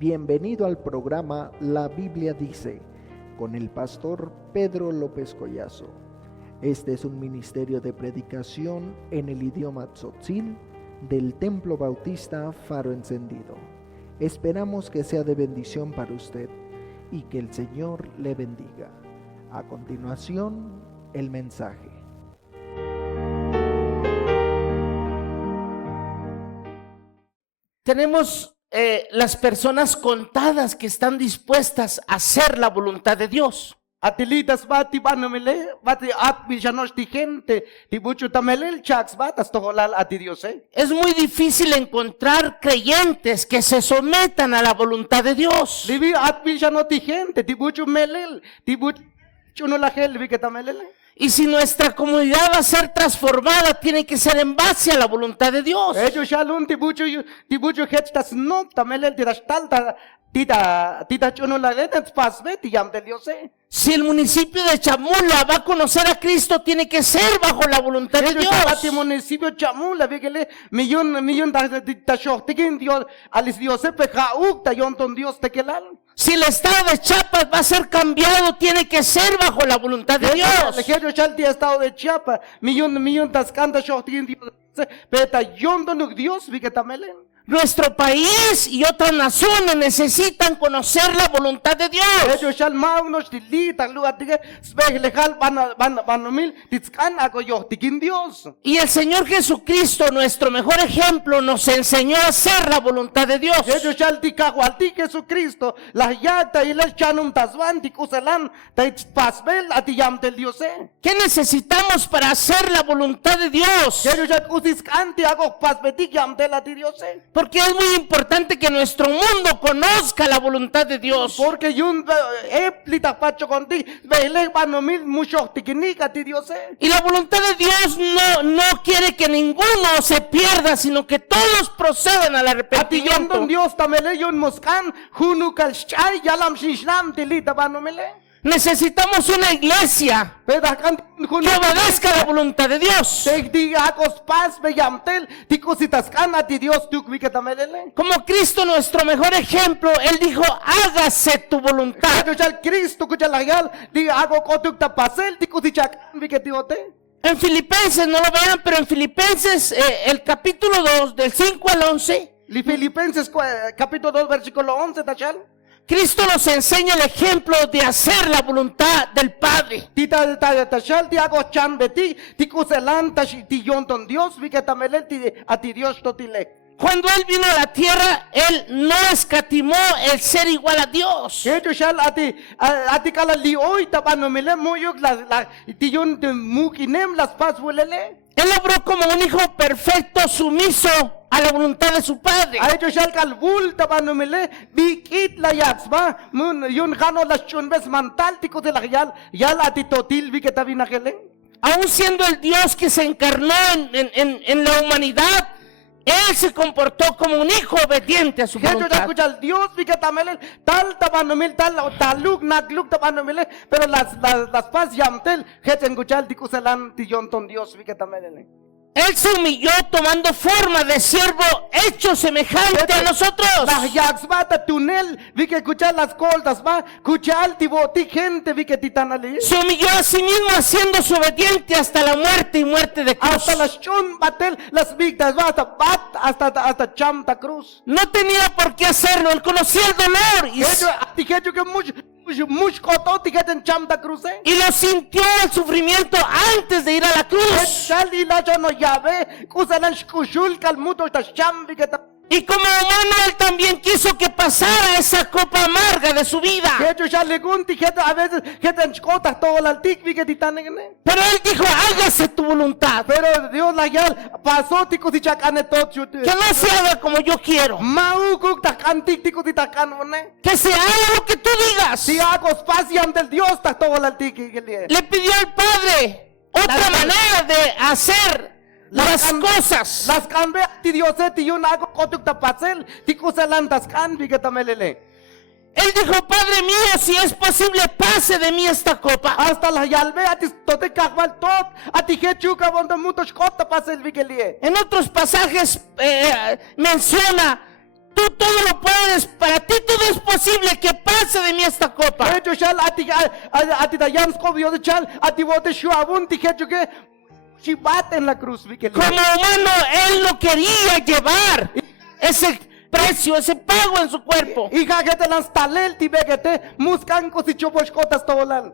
Bienvenido al programa La Biblia Dice, con el pastor Pedro López Collazo. Este es un ministerio de predicación en el idioma tzotzil del Templo Bautista Faro Encendido. Esperamos que sea de bendición para usted y que el Señor le bendiga. A continuación, el mensaje. Tenemos las personas contadas que están dispuestas a hacer la voluntad de Dios. Atilitas bati banomele, bati atmijanos ti gente, ti bucho tamelel chaks batas toholal ati Dios. Es muy difícil encontrar creyentes que se sometan a la voluntad de Dios. Libi atmijano ti gente, ti bucho melel, ti bucho no la gel, vi que tamelele. Y si nuestra comunidad va a ser transformada, tiene que ser en base a la voluntad de Dios. Ellos shalun ti bucho hechtas no tamelel ti talta tita chuno la letra pasbe ti yam del Dios. Si el municipio de Chamula va a conocer a Cristo, tiene que ser bajo la voluntad de Dios. El municipio Chamula, vigele millón ta shohtikin Dios, alis Dios peja ta yonton Dios tekelal. Si el estado de Chiapas va a ser cambiado, tiene que ser bajo la voluntad de Dios. El estado de Chiapas, millón tascanta shohtikin Dios, peta yonton Dios, vi que tamelen. Nuestro país y otras naciones necesitan conocer la voluntad de Dios. Y el Señor Jesucristo, nuestro mejor ejemplo, nos enseñó a hacer la voluntad de Dios. ¿Qué necesitamos para hacer la voluntad de Dios? Porque es muy importante que nuestro mundo conozca la voluntad de Dios. Porque y la voluntad de Dios no quiere que ninguno se pierda, sino que todos procedan al arrepentimiento. Necesitamos una iglesia que obedezca la voluntad de Dios. Como Cristo, nuestro mejor ejemplo, Él dijo, hágase tu voluntad. En Filipenses, no lo vean, pero en Filipenses, el capítulo 2, del 5 al 11. Filipenses capítulo 2, versículo 11, ¿tachal? Cristo nos enseña el ejemplo de hacer la voluntad del Padre. Cuando Él vino a la tierra, Él no escatimó el ser igual a Dios. Él obró como un hijo perfecto, sumiso a la voluntad de su Padre. Aún siendo el Dios que se encarnó en la humanidad, Él se comportó como un hijo obediente a su voluntad. Pero las paz yamtel, Él se humilló tomando forma de siervo hecho semejante a nosotros. Se humilló a sí mismo haciéndose obediente hasta la muerte y muerte de cruz. No tenía por qué hacerlo, Él conocía el dolor y lo sintió el sufrimiento antes de ir a la cruz. Y como humano Él también quiso que pasara esa copa amarga de su vida. Pero Él dijo, hágase tu voluntad. Pero Dios Que no se haga como yo quiero. Que se haga lo que tú digas. Le pidió al Padre otra manera de hacer las cosas. Las cambié ti Dios ti yo hago cotucta pasel ti cuselantas can vi que tamelele. Él dijo, Padre mío, si es posible, pase de mí esta copa. Hasta la yalbe a ti tote cagbal tot a ti que chuca bonda mutos cota pasel vi que lie. En otros pasajes menciona Tú todo lo puedes, para ti todo es posible, que pase de mí esta copa. Hecho shall ati da yams kobio de chal ati vote shuabun ti hecho que shibat en la cruz vi que Como humano, él no quería llevar ese precio, ese pago en su cuerpo. hija que te las talel ti begete muscan cosi chopos cotas tolan.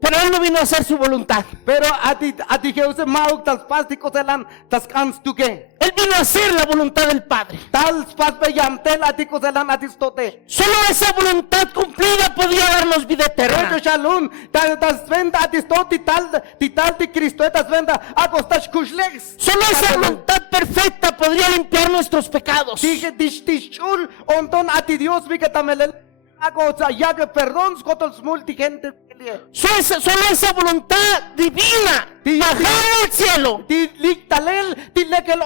Pero él no vino a hacer su voluntad. Pero ati que use mauk tas pásticos elan tas cans tu que. Él vino a hacer la voluntad del Padre. Tal spas pe yamtel ati coselan ati stote. Solo esa voluntad cumplida podía darnos vida Hecho eterna. shalun tas venda ati stote ti Cristo tas venda akostas kushlex. Solo esa voluntad perfecta podría limpiar nuestros pecados. Dije dishul onton ati Dios vi que tamelel ako sa ya que perdón skotos multi gente. Solo esa voluntad divina bajada del cielo Ti lictalel ti lekel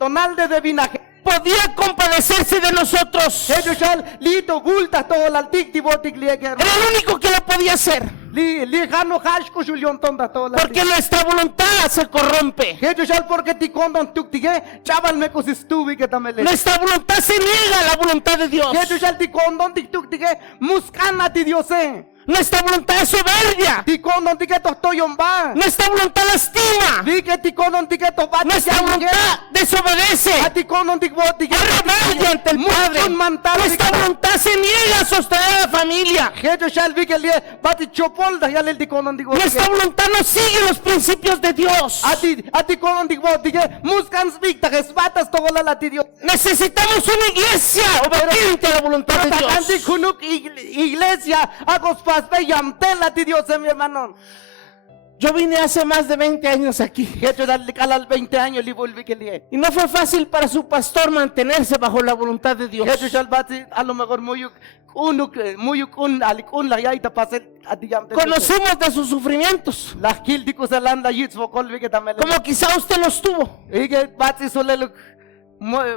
onal de vinaje. podía compadecerse de nosotros. Hecho shal lito bulta todo el altic ti botic lieger. Era el único que lo podía hacer. Li jano hash kushulyon tonda todo el Porque nuestra voluntad se corrompe. Hecho shal porque ti condon tuktige chaval me kosistuvi que tamele. Nuestra voluntad se niega a la voluntad de Dios. Hecho shal ti condon ti tuktige muscana ti diose. Nuestra voluntad es soberbia. Ti condon ti que tostoyomba. Nuestra voluntad lastima. Vi que ti condon ti que tobat. Nuestra voluntad desobedece. A ti condon ti botic. Es rebelde ante el Padre. Nuestra voluntad se niega a sostener a la familia. Hecho shal vi que lie bati chopol da yalel ti condon ti Nuestra voluntad no sigue los principios de Dios. Ati condon ti botic. Muscans victa que batas todo la ti Dios. Necesitamos una iglesia obediente a la voluntad de Tanti Dios. kunuk iglesia agos paspe yamtela ti Dios mi hermano. Yo vine hace más de 20 años aquí. Hecho dal calal 20 años li volví que lie. Y no fue fácil para su pastor mantenerse bajo la voluntad de Dios. Hecho shal bati a lo mejor muy un alikun la yaita pasel ati yamtela. Conocimos de sus sufrimientos, La kil di kusalan la yits vokol vi que tamele. como quizá usted los tuvo. Ige bati soleluk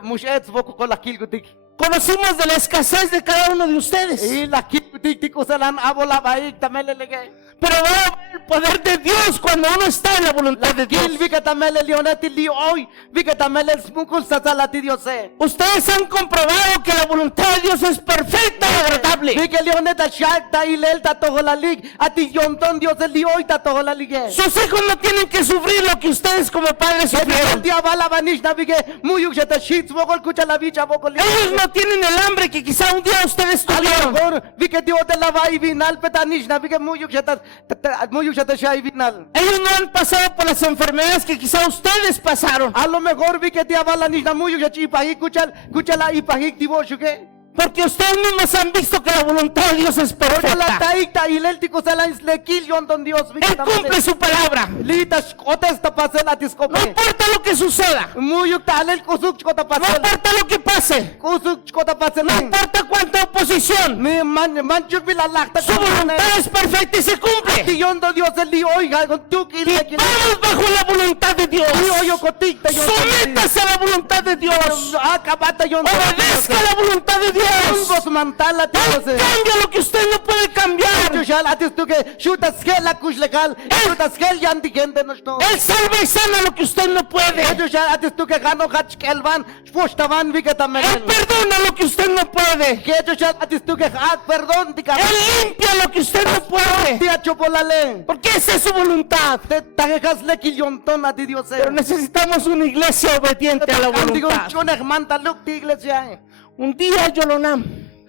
mushets vokol la kil gutik. Conocimos de la escasez de cada uno de ustedes. Y la kil gutik ti kusalan abola baik tamele lege. Pero va a ver el poder de Dios cuando uno está en la voluntad de Dios. Kil vi que tamele leonati li hoy vi que tamele smukul sasala ti Dios. Ustedes han comprobado que la voluntad de Dios es perfecta y agradable. Vi que leoneta shakta y lelta todo la lig ati yonton Dios el li hoy ta todo la ligue. Sus hijos no tienen que sufrir lo que ustedes como padres sufrieron. Dia bala banish na vi que muyuk jeta shits vokol kucha la bicha vokol. Ellos no tienen el hambre que quizá un día ustedes tuvieron. Alor vi que Dios te la va y vinal petanish na vi que muyuk jeta shay vinal. Ellos no han pasado por las enfermedades que quizá ustedes pasaron. A lo mejor vi que te bala nish na muyuk jeta ipahi kucha la ipahi divo shuke. Porque ustedes mismos han visto que la voluntad de Dios es Kucha la perfecta. taita y leltico se la isle kil yonton Dios vi que Él cumple su palabra. Lita otes ta pasel atiscope. No importa lo que suceda. Muyuk talel kusuk chkota No pasel. importa lo que pase. Kusuk chkota pasel. No importa cuánta oposición. Mi manchuk vi la lacta. Su voluntad es perfecta y se cumple. Ti yonton Dios el li oiga con tu kil Y todos bajo la voluntad de Dios. Li oyo kotikta yonton. Sométase a la voluntad de Dios. Acabata yonton. Obedezca la voluntad de Dios. Vos mantala ti Él Dios. cambia lo que usted no puede cambiar. Tushal atis tu que chuta skela la kush legal. Chuta skel yanti gente no sto. Él salva y sana lo que usted no puede. Tushal atis tu que gano hach kelvan. Fushtavan vi que Él también. perdona lo que usted no puede. Que tushal atis tu que hak perdón ti ka. Él limpia lo que usted no puede. Ti chopolale. Porque esa es su voluntad. Te tagejas le kilionton a ti Dios. Pero necesitamos una iglesia obediente a la Digo voluntad. chunek manta luk ti iglesia. Un día Yolonam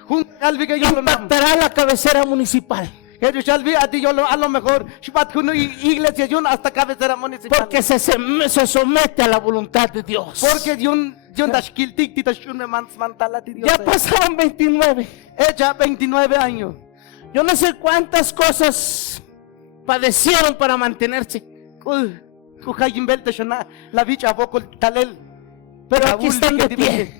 Jun alvi que yo lo nam. impactará la cabecera municipal. Que tushal vi a ti yo a lo mejor. Shipat kunu iglesia yun hasta cabecera municipal. Porque se somete a la voluntad de Dios. Porque yun tashkiltik ti tashun me mantala ti Dios. Ya pasaron 29. Ella 29 años. Yo no sé cuántas cosas padecieron para mantenerse. La bicha poco talel. Pero aquí están de pie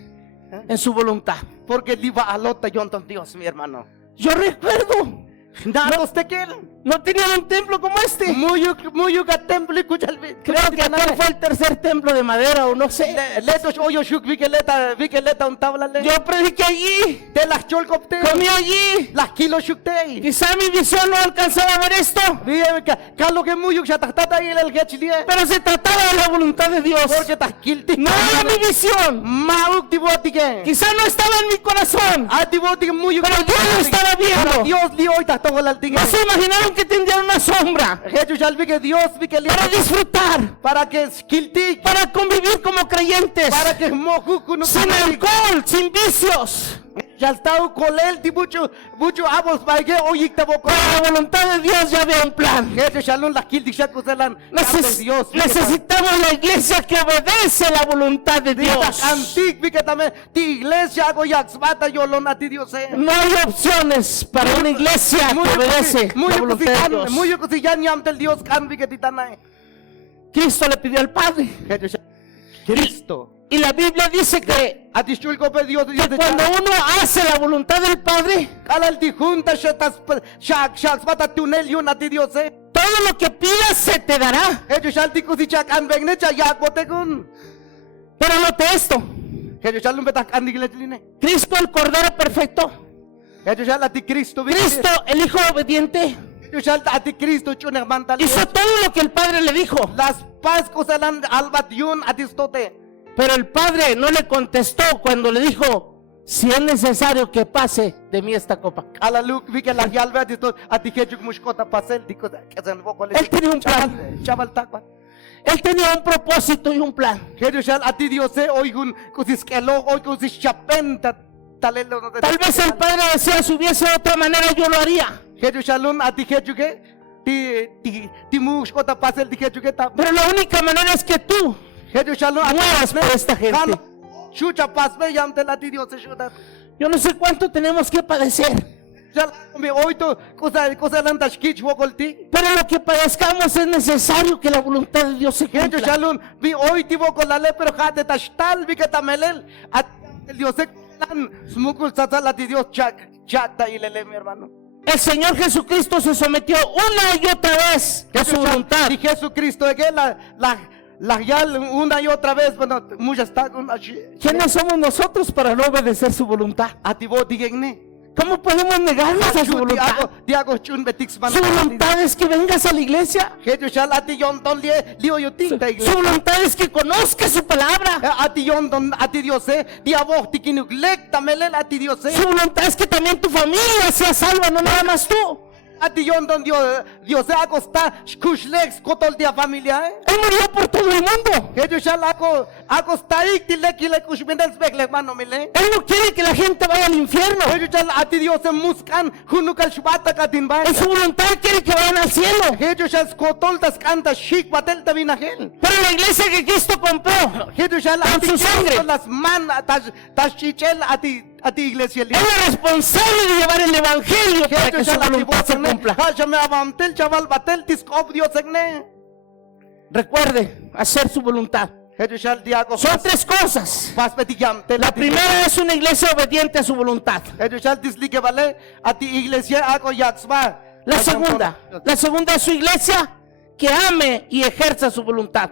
en su voluntad. Porque liba alota yonton Dios, mi hermano. Yo recuerdo Natos tekel. No tenían un templo como este. Muyu ka templo kuchalbi. Creo que aquel fue el tercer templo de madera o no sé. Letos oyo shuk vikeleta un tabla le. Yo prediqué allí, Te las cholcopte. comí allí. Las kilos shukte. Quizá mi visión no alcanzaba a ver esto, Bien, kalo que muyu ya tata y el gachlie. pero se trataba de la voluntad de Dios. Porque tas kilti. No era mi visión. Mauk tibotike. Quizá no estaba en mi corazón, Tibotike muyu. pero Dios lo estaba viendo. Dios li hoy tas todo el No se imaginaron que tendrían una sombra que Dios vi que para disfrutar, para que kilti. para convivir como creyentes, Para que moju kuno. sin alcohol, sin vicios. Ya está colel ti mucho abos baige oyik taboko. Para la voluntad de Dios ya había un plan. Jeje shalom las kilti shakuselan. Dios. Necesitamos la iglesia que obedece la voluntad de Dios. Antik vi que también ti iglesia hago yaksbata yolona ti Dios. No hay opciones para una iglesia que obedece la voluntad de Dios. Muy que ya nyamtel Dios kan vi que titana. Cristo le pidió al Padre. Cristo. Y la Biblia dice que A ti chulko pe Dios cuando uno hace la voluntad del Padre, Kalal ti junta shaksbata tunel yona ti Dios. todo lo que pidas se te dará. Jeje shalti kusichak an begne cha yak botekun. Pero note esto, Jeje shalom betak an digletline. Cristo el Cordero Perfecto, Jeje shal a ti Cristo vi. Cristo el Hijo Obediente, Jeje shal a ti Cristo chunek mantal. hizo todo lo que el Padre le dijo. Las paz kusalan albat yun atistote. Pero el Padre no le contestó cuando le dijo, si es necesario que pase de mí esta copa. Ala luk vi que la yalva atisto ati kejuk mushkota pasel diko kesan vokole. Él tenía un plan. Chaval takwa. Él tenía un propósito y un plan. Jeje shal ati Dios hoy gun kusis kelo hoy kusis chapenta talelo no te. Tal vez el Padre decía, si hubiese otra manera yo lo haría. Jeje shalun ati kejuke ti mushkota pasel dikejuke ta. Pero la única manera es que tú Jeje shalun mueras por esta gente. Chucha pasme yamte la ti Dios shuda. Yo no sé cuánto tenemos que padecer, Shal me hoy to cosa lantas kich vokolti. pero lo que padezcamos es necesario que la voluntad de Dios se Jeje cumpla. shalun vi hoy ti vokolale pero jate tashtal vi que tamelel at el Dios lan smukul satsal ati Dios chak ta ilele mi hermano. El Señor Jesucristo se sometió una y otra vez a su voluntad. Y Jesucristo que la yal una y otra vez bueno muchas está con ¿Quiénes somos nosotros para no obedecer su voluntad? ativo digegne. ¿Cómo podemos negarnos a su voluntad? Diago chun betix man. Su voluntad es que vengas a la iglesia. Jeju shal ati yon ton lio yo tinta Su iglesia. voluntad es que conozcas su palabra. Ati yon ton ati Dios diabo tikinuk lek tamelel ati Dios Su voluntad es que también tu familia sea salva, no nada más tú. ati yon ton Dios acosta kushlex kotol dia familia. Él murió por todo el mundo. Jeju shal acosta ik tilek kushmendels beklek mano mile. Él no quiere que la gente vaya al infierno. Jeju shal ati Dios muskan hunukal shubata katin ba. En su voluntad quiere que vayan al cielo. Jeju shal kotol tas kanta shik batel taminahel. Pero la iglesia que Cristo compró, Jeju shal Con ati su sangre. las man tas chichel ati iglesia li. él es responsable de llevar el evangelio para que su voluntad se cumpla. Recuerde, hacer su voluntad. Son tres cosas. La primera es una iglesia obediente a su voluntad. La segunda es su iglesia que ame y ejerza su voluntad.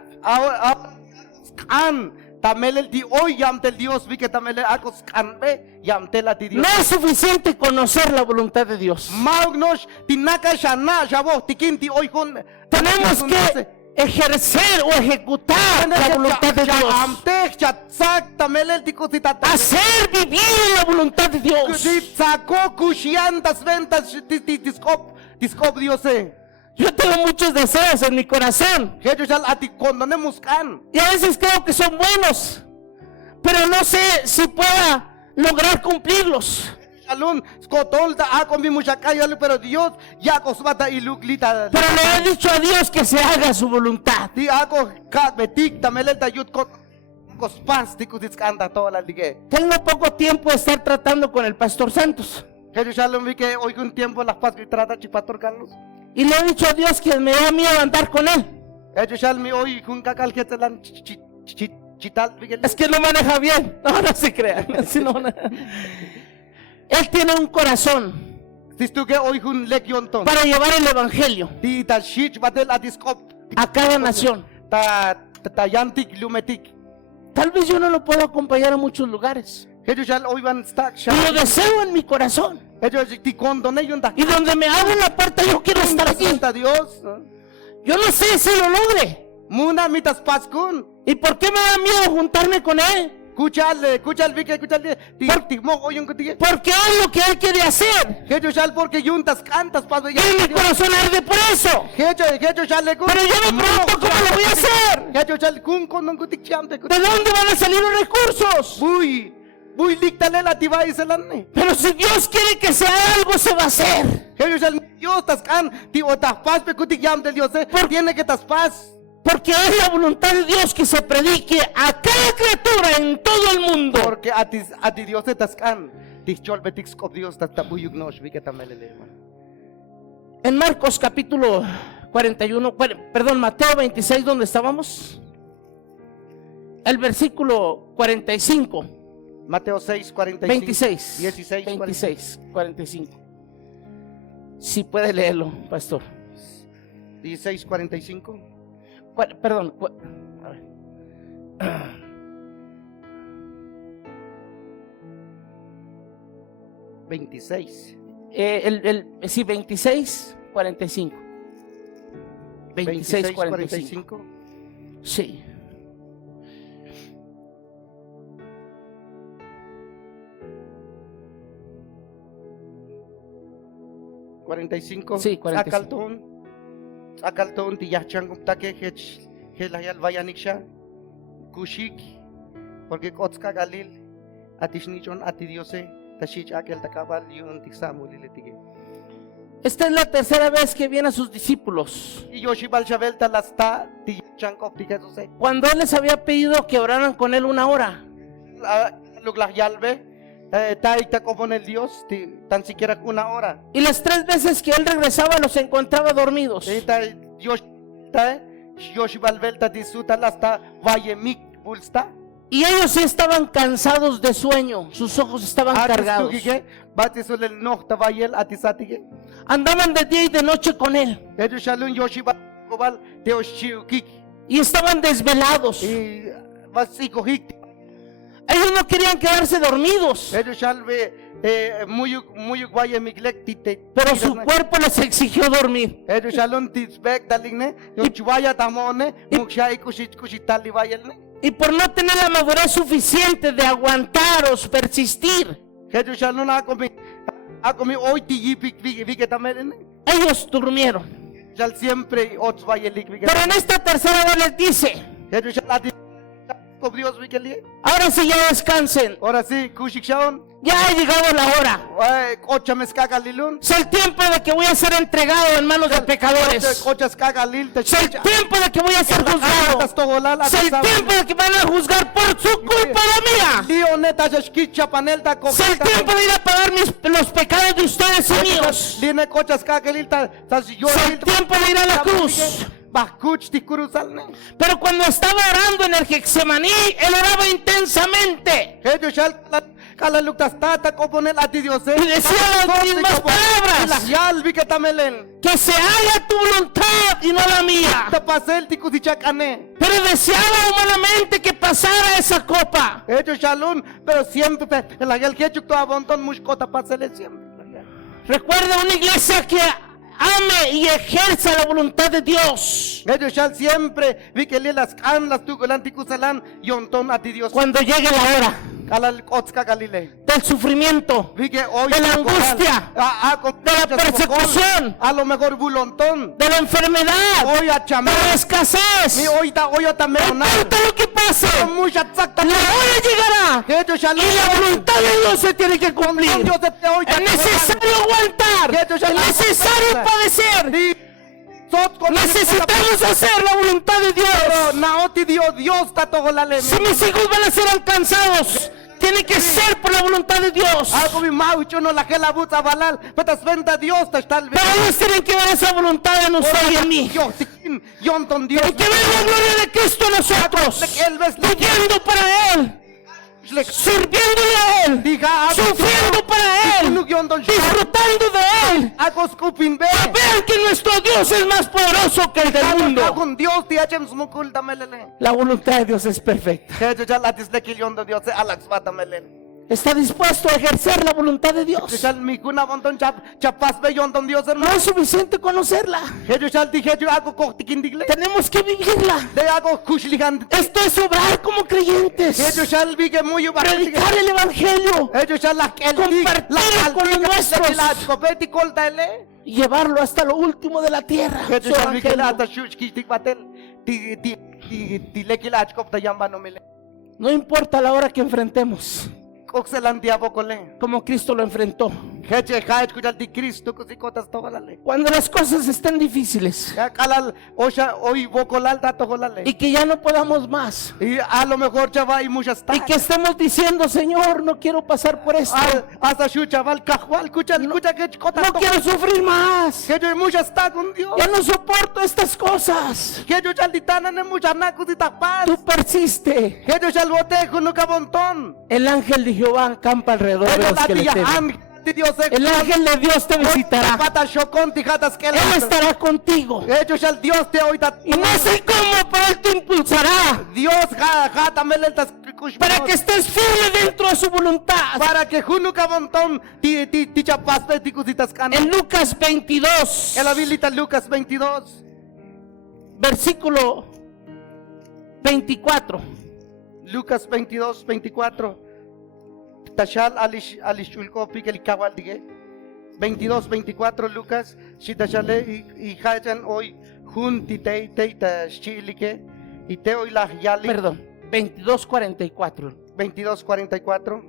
No es suficiente conocer la voluntad de Dios. Tenemos que ejercer o ejecutar la voluntad de Dios. Hacer vivir la voluntad de Dios. Yo tengo muchos deseos en mi corazón y a veces creo que son buenos, pero no sé si pueda lograr cumplirlos. Pero Dios ya cosmata y luglita. Pero le he dicho a Dios que se haga su voluntad. Tengo poco tiempo de estar tratando con el pastor Santos y le he dicho a Dios que me da miedo andar con él. Es que no maneja bien. No, no se crean. Así no maneja. Él tiene un corazón Sistuge hoy hun lek yonton. para llevar el evangelio Ti ta shich batel atiskop. a cada nación. Ta yantik lumetik. Tal vez yo no lo puedo acompañar a muchos lugares, Hejo shal hoy van stack y shal. lo deseo en mi corazón. Hejo ti condone yonta. Y donde me abren la puerta, yo quiero estar allí. Dios. Yo no sé si lo logre. Muna mitas paskun. ¿Y por qué me da miedo juntarme con él? Kuchal vike kuchal ti mo oyun kutige. Porque es lo que él quiere hacer. Hejo shal porque yuntas cantas paso ya. Y mi corazón arde por eso. Hejo shal le kun. Pero yo me pregunto cómo lo voy a hacer. Hejo shal kun non kutik chamte. ¿De dónde van a salir los recursos? Buy liktale la tiba iselanne. Pero si Dios quiere que sea algo, se va a hacer. Hejo shal Dios tas kan ti otas pas pe kutik chamte Dios. Tiene que tas pas. Porque es la voluntad de Dios que se predique a cada criatura en todo el mundo. Porque a ti Dios te tascan. Tichol betix kop Dios tatabuyuk nosh vike tamelele. En Marcos capítulo 41, perdón, Mateo 26, donde estábamos, el versículo 45, Mateo 6, 45. 26, 16, 26, 45. Si puede leerlo, pastor. 16, 45. Perdón, a ver. Sí, 26, 45. 26, 45. Sí. Sí, 45. Akalton ti yachang uptake helayal vayaniksha kushik porque kotska galil atishnichon atidiose tashich akel takabal yun tiksamuliletigue. Esta es la tercera vez que viene a sus discípulos. Y Yoshibal Shabel talasta ti yachang optiketuse. Cuando él les había pedido que oraran con él 1 hora. Luglah yalbe taita como el Dios tan siquiera 1 hora. Y las 3 veces que él regresaba los encontraba dormidos. Yoshibal Velta disuta hasta vayemik bulsta. Y ellos sí estaban cansados de sueño, sus ojos estaban cargados. Andaban de día y de noche con él. Y estaban desvelados. Ellos no querían quedarse dormidos, pero su cuerpo les exigió dormir. Y por no tener la madurez suficiente de aguantar o persistir, ellos durmieron. Pero en esta tercera vez les dice: ahora sí ya descansen. Ahora sí, Kushik Shaon. Ya ha llegado la hora. Es el tiempo de que voy a ser entregado en manos de pecadores. Es el tiempo de que voy a ser juzgado. Es el tiempo de que van a juzgar por su culpa la mía. Es el tiempo de ir a pagar los pecados de ustedes y míos. Es el tiempo de ir a la cruz. Pero cuando estaba orando en el Getsemaní, él oraba intensamente. Y decía las mismas palabras: que se haga tu voluntad y no la mía. Pero deseaba humanamente que pasara esa copa. Pero siempre Recuerda una iglesia que ame y ejerza la voluntad de Dios. Cuando llegue la hora del sufrimiento, de la angustia, de la persecución, de la enfermedad, de la escasez, no importa lo que pase, la hora llegará y la voluntad de Dios se tiene que cumplir. Es necesario aguantar, es necesario padecer. Necesitamos hacer la voluntad de Dios. Si mis hijos van a ser alcanzados, tiene que ser por la voluntad de Dios. Pero ellos tienen que ver esa voluntad en usted y en mí. Y que vea la gloria de Cristo en nosotros, viviendo para Él. sirviéndole a Él, sufriendo para Él, disfrutando de Él. Vean que nuestro Dios es más poderoso que el del mundo. La voluntad de Dios es perfecta. ¿Está dispuesto a ejercer la voluntad de Dios? No es suficiente conocerla. Tenemos que vivirla. Esto es obrar como creyentes. Predicar el evangelio. Compartir con los nuestros. Y llevarlo hasta lo último de la tierra. Su evangelio. No importa la hora que enfrentemos, como Cristo lo enfrentó. Cuando las cosas estén difíciles y que ya no podamos más, y que estemos diciendo, Señor, no quiero pasar por esto, no quiero sufrir más, ya no soporto estas cosas. Tú persiste. El ángel de Jehová acampa alrededor de los que le temen. El ángel de Dios te visitará. Él estará contigo. Y no sé cómo, pero Él te impulsará para que estés firme dentro de su voluntad. En Lucas 22, versículo 24. Lucas 22, 24. Tashal alishulko pikeli kawal dige 22, 24 Lucas si tashale y hayan hoy junti te ta chilike y te hoy la yali. Perdón, 22, 44. 22, 44.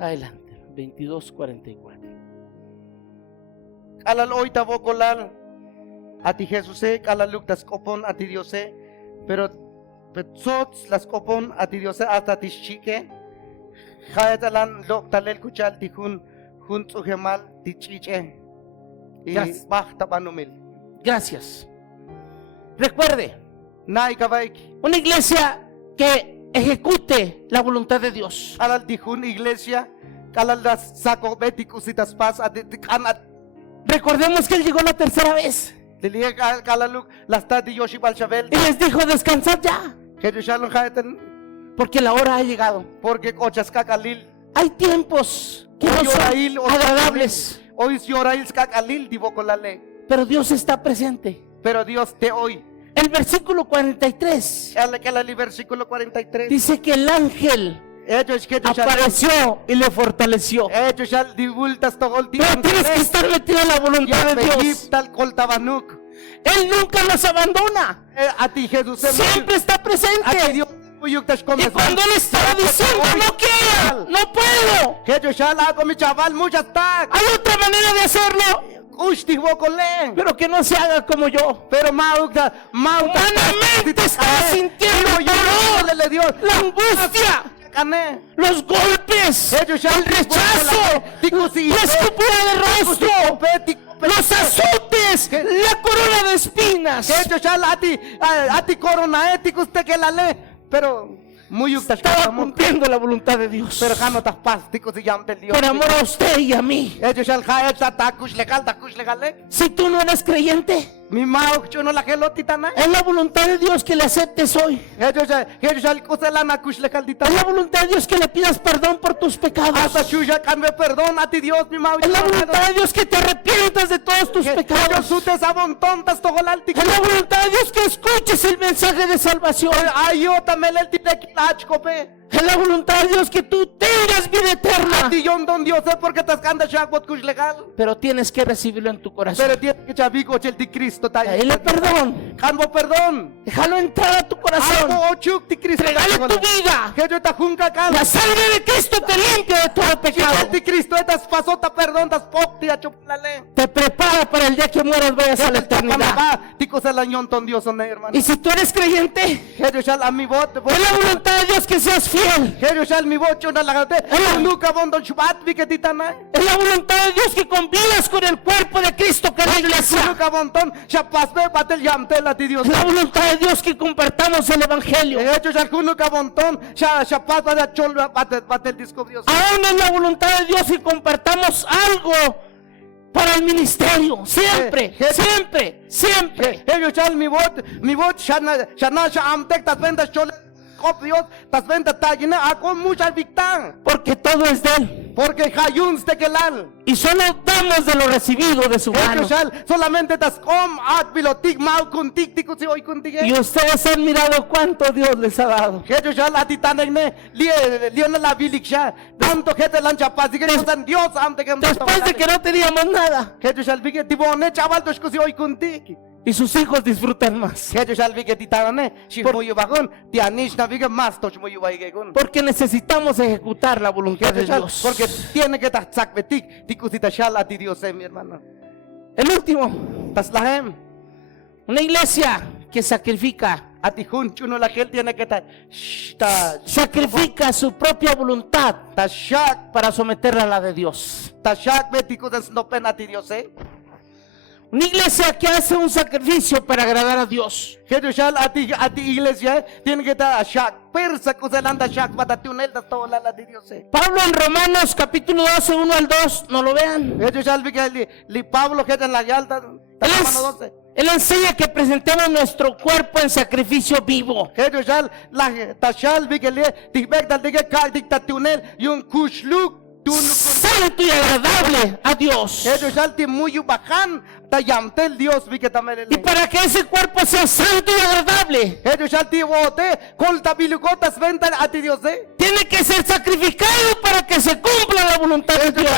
Adelante, 22, 44. Alal hoy tabokolal a ti Jesús kalaluk tas kopon a ti Dios pero petsots las kopon a ti Dios hasta ti chique hayatalan lok talel kuchal ti hun tsugemal ti chiche y basta panumil. Gracias. Recuerde, nay kabaik una iglesia que ejecute la voluntad de Dios. Alal ti hun iglesia kalal das sako beticus y tas pas a ti kanat. Recordemos que Él llegó la tercera vez y les dijo, descansad ya, porque la hora ha llegado. Hay tiempos que no son agradables, pero Dios está presente. Pero Dios te oye. El versículo 43 dice que el ángel apareció y le fortaleció. Pero tienes que estar metido en la voluntad de Dios. Él nunca nos abandona. Siempre está presente. Y cuando Él estaba diciendo, no quiero, no puedo, hay otra manera de hacerlo, pero que no se haga como yo. Humanamente estaba sintiendo el dolor, la angustia, los golpes, el rechazo, la escupida de rostro, los azotes, la corona de espinas. Pero estaba cumpliendo la voluntad de Dios por amor a usted y a mí. Si tú no eres creyente, es la voluntad de Dios que le aceptes hoy. Es la voluntad de Dios que le pidas perdón por tus pecados. Es la voluntad de Dios que te arrepientas de todos tus pecados. Es la voluntad de Dios que escuches el mensaje de salvación. Es la voluntad de Dios que tú tengas vida eterna. Pero tienes que recibirlo en tu corazón. Dale perdón. Déjalo entrar a tu corazón. Regale tu vida. La sangre de Cristo te limpia de todo pecado. Te prepara para el día que mueras, vayas a la eternidad. Y si tú eres creyente, es la voluntad de Dios que seas fiel Ezequiel. Jerusalem mi bocho na lagate. Nunca bondon shubat vi que titana. Es la voluntad de Dios que convivas con el cuerpo de Cristo, que es la iglesia. Nunca bondon shapasbe batel yamte la ti Dios. Es la voluntad de Dios que compartamos el evangelio. Jerusalem nunca bondon shapas batel chol batel disco Dios. Aún es la voluntad de Dios que compartamos algo para el ministerio. Siempre, siempre, siempre. Jerusalem mi bot shana shamtek tas ventas chol. Dios, tas ventas tallina a con mucha victoria. Porque todo es de Él. Porque hayuns te quelal. Y solo damos de lo recibido de su mano. Solamente tas com at bilotic mau kuntik tikusi hoy kuntige. Y ustedes han mirado cuánto Dios les ha dado. Jerusalem atitanene liona la biliksha. Tanto que te lancha paz que Dios ante que después de que no teníamos nada. Jerusalem vi que tibone chaval tos kusi hoy kuntik. Y sus hijos disfrutan más. Porque necesitamos ejecutar la voluntad de Dios. Porque tiene que mi hermano. El último, una iglesia que sacrifica. Sacrifica su propia voluntad para someterla a la de Dios. Una iglesia que hace un sacrificio para agradar a Dios. Pablo en Romanos capítulo 12, 1 al 2, no lo vean. Él enseña que presentemos nuestro cuerpo en sacrificio vivo. Santo y agradable a Dios. Y para que ese cuerpo sea santo y agradable, tiene que ser sacrificado para que se cumpla la voluntad de Dios.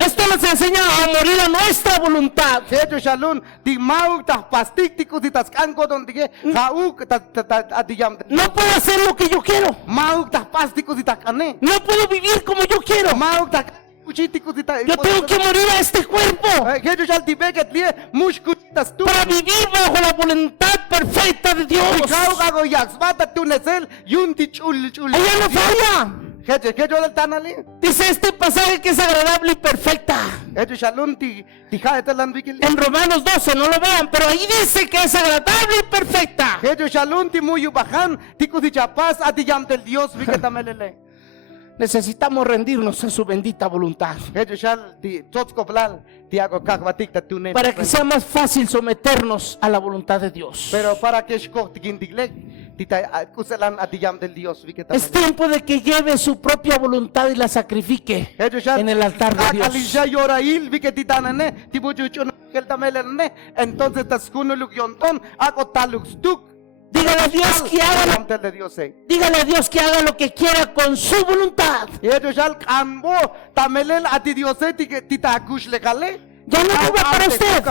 Esto nos enseña a morir a nuestra voluntad. No puedo hacer lo que yo quiero. No puedo vivir como yo quiero. Yo tengo que morir a este cuerpo para vivir bajo la voluntad perfecta de Dios. Ella no falla. Dice este pasaje que es agradable y perfecta. En Romanos 12, no lo vean, pero ahí dice que es agradable y perfecta. Necesitamos rendirnos a su bendita voluntad para que sea más fácil someternos a la voluntad de Dios. Pero para que es tiempo de que lleve su propia voluntad y la sacrifique en el altar de Dios. Dígale a Dios que haga dígale a Dios que haga lo que quiera con su voluntad. Ya no viva para usted.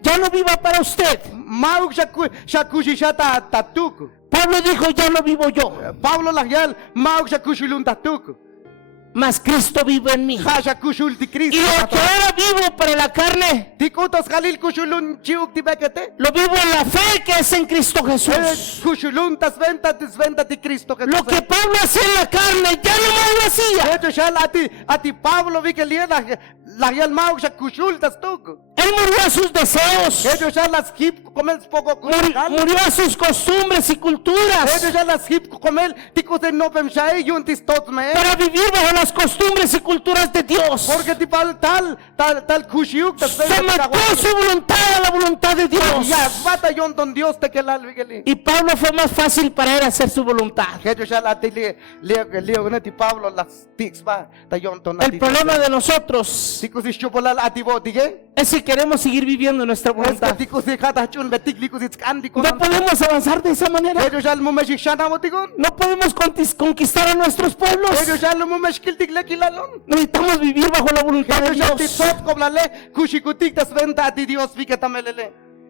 Ya no viva para usted. Pablo dijo, ya no vivo yo, mas Cristo vive en mí. Y lo que ahora vivo para la carne, lo vivo en la fe que es en Cristo Jesús. Lo que Pablo hacía en la carne, ya no más lo hacía. Él murió a sus deseos, murió a sus costumbres y culturas, para vivir bajo las costumbres y culturas de Dios. Sometió su voluntad a la voluntad de Dios. Y Pablo fue más fácil para él hacer su voluntad. El problema de nosotros es si queremos seguir viviendo nuestra voluntad. No podemos avanzar de esa manera. No podemos conquistar a nuestros pueblos. Necesitamos vivir bajo la voluntad de Dios.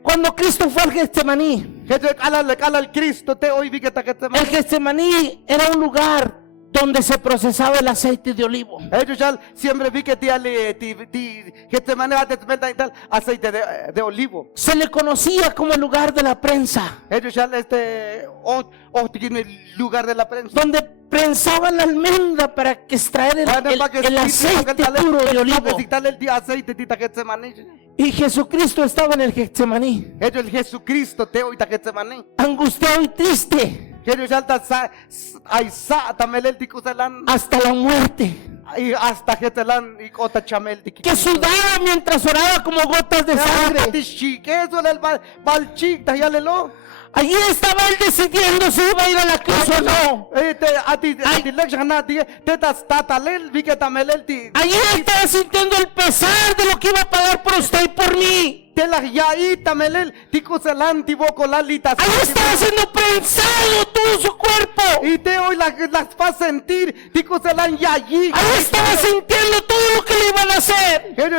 Cuando Cristo fue al Getsemaní, el Getsemaní era un lugar donde se procesaba el aceite de olivo. Siempre vi que Getsemaní va a desmendar y tal aceite de olivo. Se le conocía como el lugar de la prensa, Lugar de la prensa. donde prensaban la almendra para que extraer el aceite puro de olivo. Y Jesucristo estaba en el Getsemaní, El Jesucristo te hoy Getsemaní. angustiado y triste hasta la muerte, Y hasta Getselan y Kota Chamel que sudaba mientras oraba como gotas de sangre. Allí estaba él decidiendo si iba a ir a la cruz o no. Allí estaba sintiendo el pesar de lo que iba a pagar por usted y por mí. Ahí estaba siendo prensado todo su cuerpo. Y te hoy las va a sentir, Ahí estaba sintiendo todo lo que le iban a hacer. Y él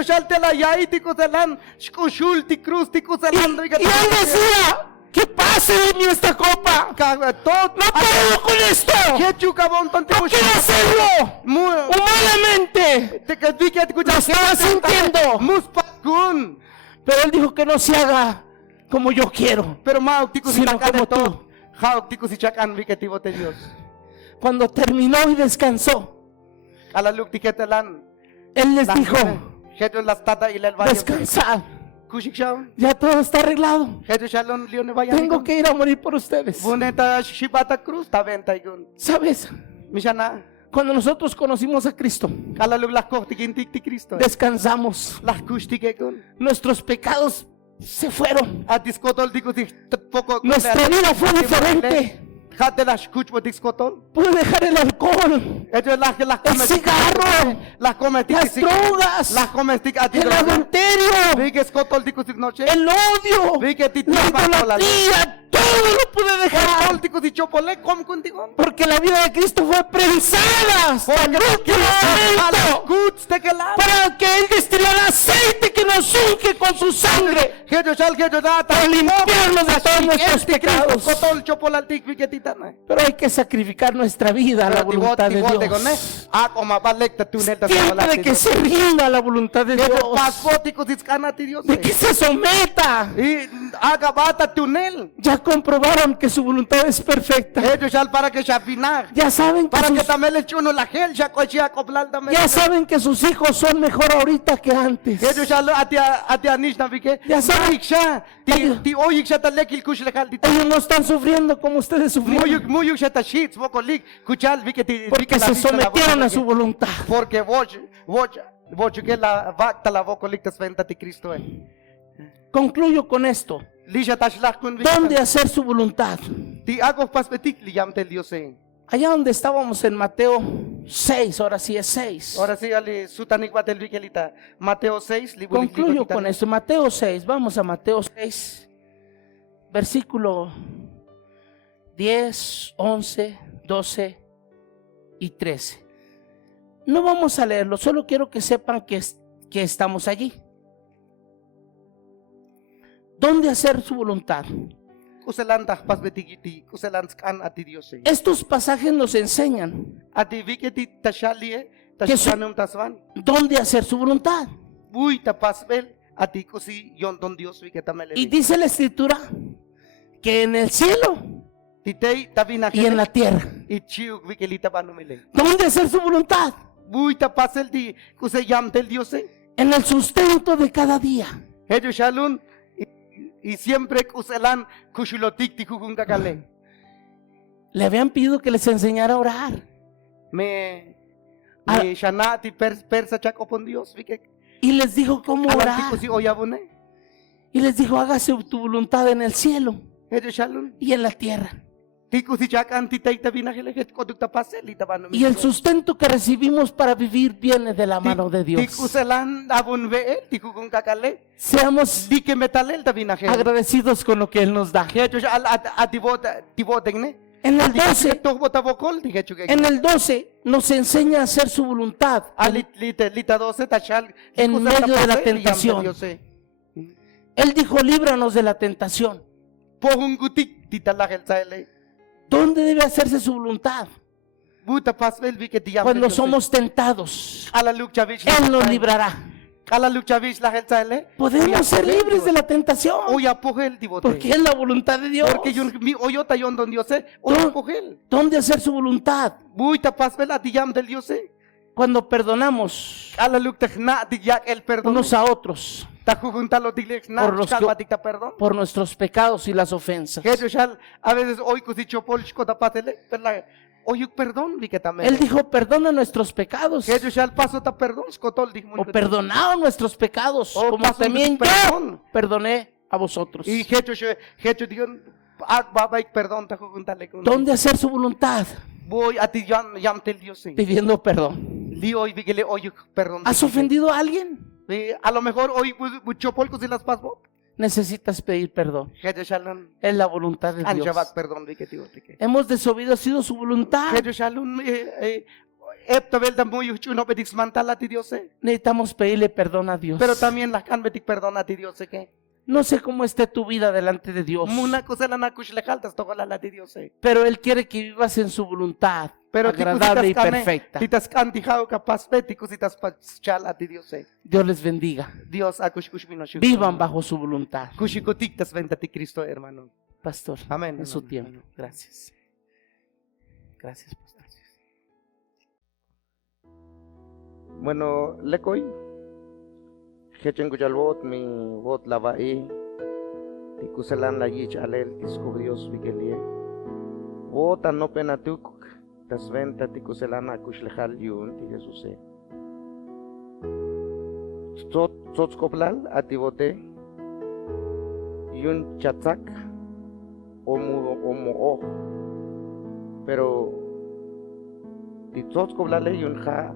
decía: que pase de mí esta copa. No puedo con esto. No quiero hacerlo. Humanamente lo estaba sintiendo. Pero él dijo: que no se haga como yo quiero, sino como tú. Cuando terminó y descansó, él les dijo: descansad, ya todo está arreglado. Tengo que ir a morir por ustedes. ¿Sabes? Cuando nosotros conocimos a Cristo, descansamos. Nuestros pecados se fueron. Nuestra vida fue diferente. Pude dejar el alcohol, el cigarro, las drogas, el adulterio, el odio, la idolatría. Todo lo pude dejar, porque la vida de Cristo fue prensada hasta el último momento, para que Él destilara aceite que nos unge con su sangre, para limpiarnos de todos nuestros pecados. Pero hay que sacrificar nuestra vida a la voluntad de Dios. Tiempo de que se rinda a la voluntad de Dios, de que se someta. Ya comprobaron que su voluntad es perfecta. Ya saben que sus hijos son mejor ahorita que antes. Ya saben, ellos no están sufriendo como ustedes sufrieron, porque se sometieron a su voluntad. Concluyo con esto: ¿dónde hacer su voluntad? Allá donde estábamos en Mateo 6, ahora sí es 6. Mateo 6. Concluyo con esto: Mateo 6, vamos a Mateo 6, versículo 10, 11, 12 y 13. No vamos a leerlo, solo quiero que sepan que estamos allí. ¿Dónde hacer su voluntad? Estos pasajes nos enseñan dónde hacer su voluntad. Y dice la Escritura que en el cielo y en la tierra. ¿Dónde hacer su voluntad? En el sustento de cada día. Y siempre le habían pedido que les enseñara a orar. Y les dijo cómo orar. Y les dijo: hágase tu voluntad en el cielo y en la tierra. Y el sustento que recibimos para vivir viene de la mano de Dios. Seamos agradecidos con lo que Él nos da. En el 12 nos enseña a hacer su voluntad en medio de la tentación. Él dijo: líbranos de la tentación. ¿Dónde debe hacerse su voluntad? Cuando somos tentados, Él nos librará. Podemos ser libres de la tentación, porque es la voluntad de Dios. ¿Dónde hacer su voluntad? Cuando perdonamos unos a otros por nuestros pecados y las ofensas. A veces hoy Él dijo, perdona nuestros pecados, o perdonado nuestros pecados, como también yo perdoné a vosotros. ¿Dónde hacer su voluntad? Pidiendo perdón. ¿Has ofendido a alguien? A lo mejor hoy Necesitas pedir perdón. Es la voluntad de Dios. Hemos desobedecido su voluntad. Necesitamos pedirle perdón a Dios. Pero también las can betik perdón a ti Dios que. No sé cómo esté tu vida delante de Dios, pero Él quiere que vivas en su voluntad, agradable y perfecta. Dios les bendiga. Vivan bajo su voluntad. Pastor, Amén, en su hermano. tiempo. Gracias. Gracias, pastor. Bueno, lekoy. Hechen kujalbot mi bot lavai. Tikuselan la yich alel tiskubrios vigelie. Bota no penatuk. Tas venta tikuselana kushlejal yun ti Jesuse. Totskoplal atibote. Yun chatzak. Omo. Pero totskoplale yun ja.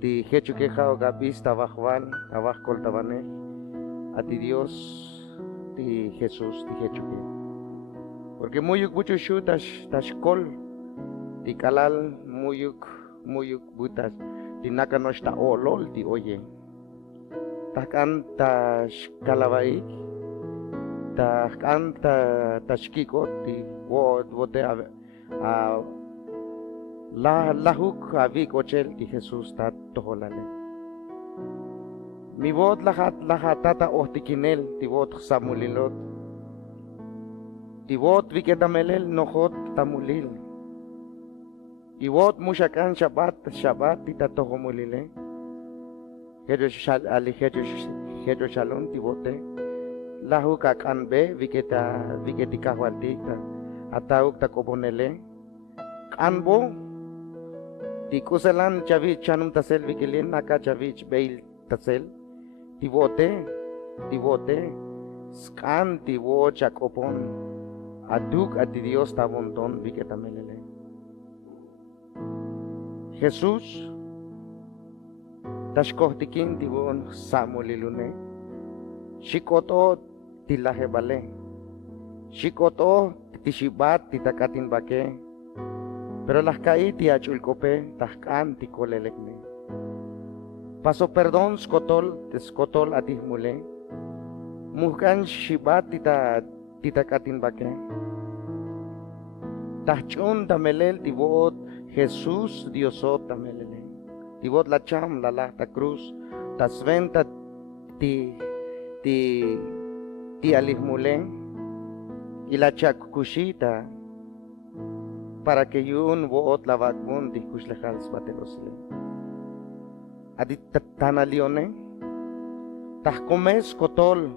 Ti hecho que jao gabis tabajwan tabaj kol tabane a ti Dios ti Jesús ti hecho que porque muyuk mucho shu tash kol ti kalal muyuk butas ti naka no está olol ti oye takan tash kalabai takan tash kiko ti wote a lahuk avik ochel ti Jesús tat toholale. Mi bot lahatata ohtikinel ti bot samulilot. Ti bot viketamelel nohot tamulil. Ti bot mushakan Shabbat ti tatohomulile. Hejo shalom ti bote. Lahuk akanbe viketikahwaltik atauk takoponele. Anbo Tikuselan chavich chanum tasel vikilin naka chavich bail tasel tivote scan tivo chakopon aduk ati Dios tabonton viketamelele Jesús tashkohtikin tivon samulilune shikoto tilahebale shikoto tishibat titakatin bake. Pero las caíti a chulcope, tascan ticolelekne. Paso perdón skotol atismule. Muhkan shibat titakatin bake. Tachun tamelel tibot Jesús Diosot tamelele. Tibot la cham la cruz. Tasventa ti alismule. Y la chakushita. Para que yun boot la vagun dikush lejals batelosle. Adit tanalione, tahkomes kotol,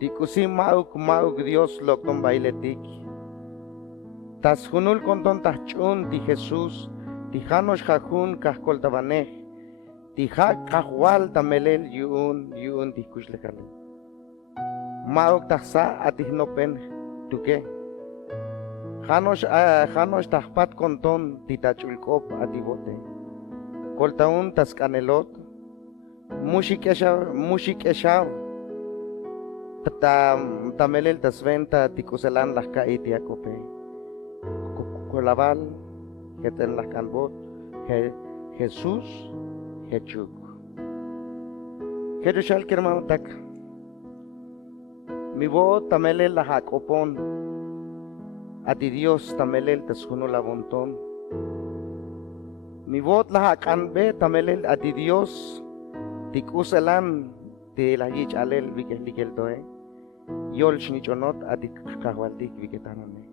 dikusi mauk Dios lokton bailetik. Tas hunul konton tahchun di Jesús, tijanos jajun kahkol tabanej, tijak kahwal tamelel yun dikush lejal. Mauk tahsa atihnopen tuke. Janos tahpat konton titachulkop atibote. Koltaun taskanelot. Mushik eshav. Tamelel tasventa tikuselan las kaiti akope. Kolabal heten las kanbot. Jesús hechuk. Hechushal kermano tak. Mi bot tamelel las akopon. A ti Dios tamelel tasjuno la bontón. Mi voz la canbe tamelel a ti Dios. Tikusalan te la yich alel vikel doe. Yol shnichonot a ti kahwaldik viketanone.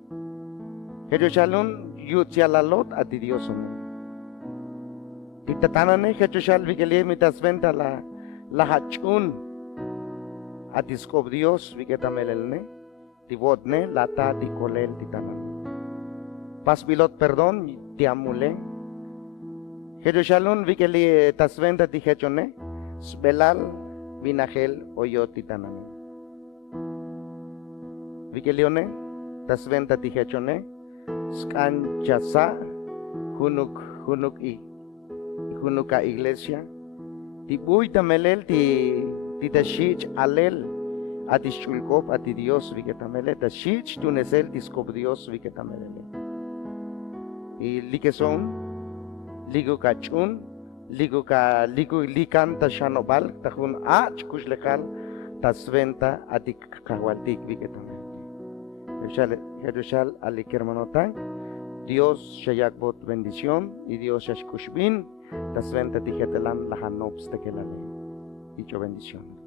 Hejoshalun yutyalalot a ti Dios one. Titatanane hejoshal vikelie mitas venta la hachun. A ti skob Dios viketamelelne. Tivodne lata tikolel titanan. Pas pilot perdón ti amule. Hejoshalun vikelie tasventa ti hechone. Sbelal vinagel oyot titanane. Vikelione tasventa ti hechone. Skanchasa hunuka iglesia. Ti buy tamelel ti tashich alel. Ati shulkop ati Dios viketamele. Tashich tunesel tiskop Dios viketamele. Y likeson ligo kachun ligo likan tashanobal tahun kushlekal tasventa ati kahwaltik viketamele. Jerushal alikermanotang Dios shayakbot bendición y Dios shashkushbin tasventa tijetelan lahanobs tekelale. Dicho bendición.